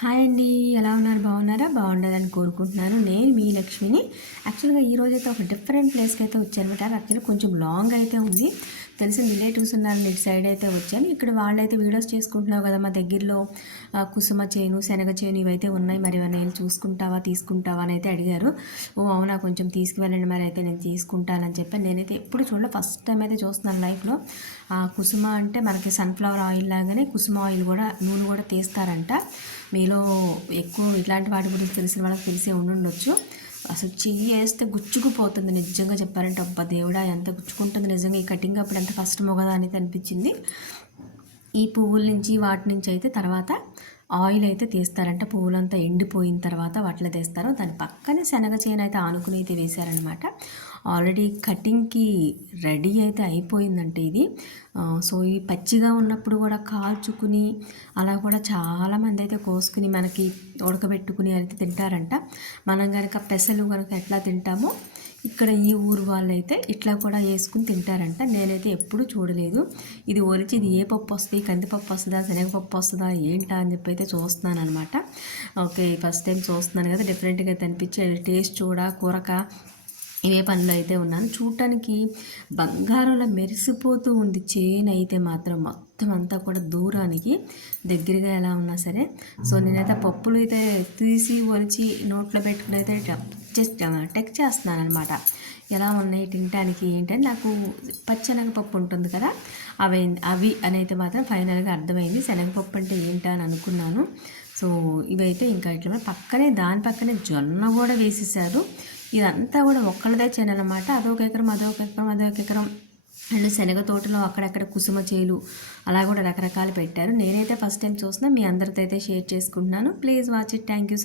Hi అండి. ఎలా ఉన్నారు? బాగున్నారా? బాగుండాలని కోరుకుంటున్నాను. నేను మీ లక్ష్మిని. యాక్చువల్గా ఈరోజైతే ఒక డిఫరెంట్ ప్లేస్కి అయితే వచ్చానమాట. యాక్చువల్లీ కొంచెం లాంగ్ అయితే ఉంది. తెలిసిన రిలేటివ్స్ ఉన్నారు, ఇటు సైడ్ అయితే వచ్చాను. ఇక్కడ వాళ్ళైతే వీడియోస్ చేసుకుంటున్నావు కదా, మా దగ్గరలో కుసుమ చేను, శనగ చేను ఇవైతే ఉన్నాయి, మరి నేను చూసుకుంటావా, తీసుకుంటావా అని అయితే అడిగారు. ఓ అవునా, కొంచెం తీసుకువెళ్ళండి, మరి అయితే నేను తీసుకుంటానని చెప్పాను. నేనైతే ఎప్పుడు చూడలే, ఫస్ట్ టైం అయితే చూస్తున్నాను లైఫ్లో. కుసుమ అంటే మనకి సన్ఫ్లవర్ ఆయిల్ లాగానే కుసుమ ఆయిల్ కూడా, నూనె కూడా తీస్తారంట. మీలో ఎక్కువ ఇట్లాంటి వాటి గురించి తెలిసిన వాళ్ళకి తెలిసే ఉండుండొచ్చు. అసలు చెయ్యి వేస్తే గుచ్చుకుపోతుంది, నిజంగా చెప్పారంటే. అబ్బా దేవుడా, ఎంత గుచ్చుకుంటుంది నిజంగా. ఈ కటింగ్ అప్పుడు ఎంత కష్టమో కదా అనేది అనిపించింది. ఈ పువ్వుల నుంచి వాటి నుంచి అయితే తర్వాత ఆయిల్ అయితే తీస్తారంట. పువ్వులంతా ఎండిపోయిన తర్వాత వాటిలో తీస్తారు. దాని పక్కనే శనగ చేను అయితే ఆనుకుని అయితే వేశారనమాట. ఆల్రెడీ కటింగ్కి రెడీ అయితే అయిపోయిందంటే ఇది. సో ఈ పచ్చిగా ఉన్నప్పుడు కూడా కాల్చుకుని అలా కూడా చాలామంది అయితే కోసుకుని మనకి ఉడకబెట్టుకుని అయితే తింటారంట. మనం కనుక పెసలు కనుక ఎట్లా తింటామో ఇక్కడ ఈ ఊరు వాళ్ళు అయితే ఇట్లా కూడా వేసుకుని తింటారంట. నేనైతే ఎప్పుడూ చూడలేదు. ఇది ఒలిచి ఇది ఏ పప్పు వస్తుంది, కందిపప్పు వస్తుందా, శనగపప్పు వస్తుందా ఏంటా అని చెప్పి అయితే చూస్తున్నాను అనమాట. ఓకే, ఫస్ట్ టైం చూస్తున్నాను కదా, డిఫరెంట్గా అయితే అనిపించి టేస్ట్ కూరక ఇవే పనిలో అయితే ఉన్నాను. చూడటానికి బంగారంలో మెరిసిపోతూ ఉంది చేను అయితే మాత్రం. మొత్తం అంతా కూడా దూరానికి దగ్గరగా ఎలా ఉన్నా సరే. సో నేనైతే పప్పులు అయితే తీసి ఒలిచి నోట్లో పెట్టుకుని అయితే టెక్ చేస్తున్నాను అనమాట. ఎలా ఉన్నాయి తినటానికి ఏంటని. నాకు పచ్చెనగపప్పు ఉంటుంది కదా, అవి అని అయితే మాత్రం ఫైనల్గా అర్థమైంది. శనగపప్పు అంటే ఏంటా అని అనుకున్నాను. సో ఇవైతే ఇంకా ఇట్లా పక్కనే, దాని పక్కనే జొన్న కూడా వేసేసారు. ఇదంతా కూడా ఒక్కళ్ళదే చేను అనమాట. అదొక ఎకరం, అదొక ఎకరం, అదొక ఎకరం. అండ్ శనగ తోటలో అక్కడక్కడ కుసుమ చేలు అలా కూడా రకరకాలు పెట్టారు. నేనైతే ఫస్ట్ టైం చూస్తున్నా, మీ అందరితో అయితే షేర్ చేసుకుంటున్నాను. Please watch it. Thank you.